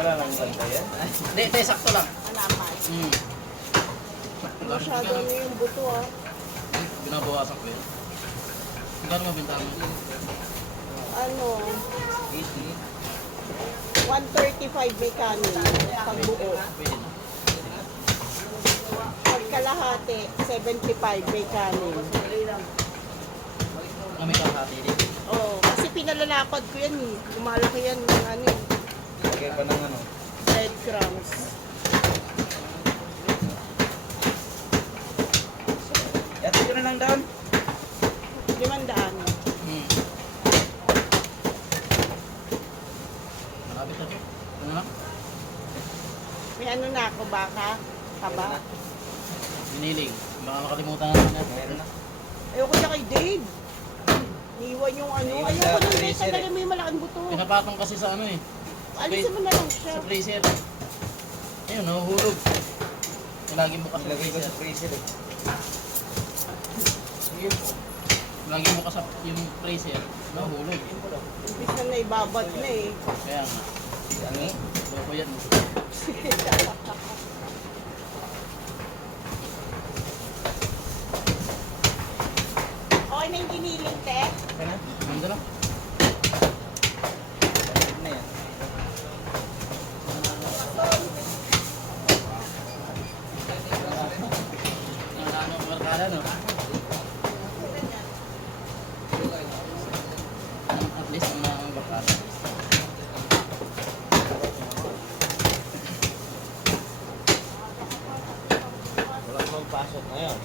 Wala lang banda yan. Hindi, sakto lang. Alaman. Masyado na yung buto ah. Binabawasan ko yun. Magkano mabinta mo? Ano, 80. 135 may kanin. Pagbuo. Pwede na. Pagkalahati, 75 may kanin. May kahati din. Oo, kasi pinalalapad ko yan eh. Lumalaki yan ng ano eh. Lagay pa ng ano. Breadcrumbs. Yati ko na lang down. 500. Malapit na. Ano lang? May ano na ako baka? Taba? Biniling. Baka makalimutan na natin. Meron na. Ayoko na kay Dave. Iwan yung ano. Iwan Ayoko sa na Dave. freezer Talaga may malaking buto. Pinapatong kasi sa ano eh. Alisin mo na lang siya. Sa freezer. Ayun, nahuhulog. Lagi mo kasi Ilagay ko sa freezer eh. Lagi mo kasi yung freezer. Nahuhulog. Imbis na naibabad na eh. Kaya nga. Ano eh? Loko yan. Okay na yung giniling, te. Okay na? Ganda lang. Balik na yan. Ano, markada no? At least ang mga barkada. Wala namang pasok ngayon.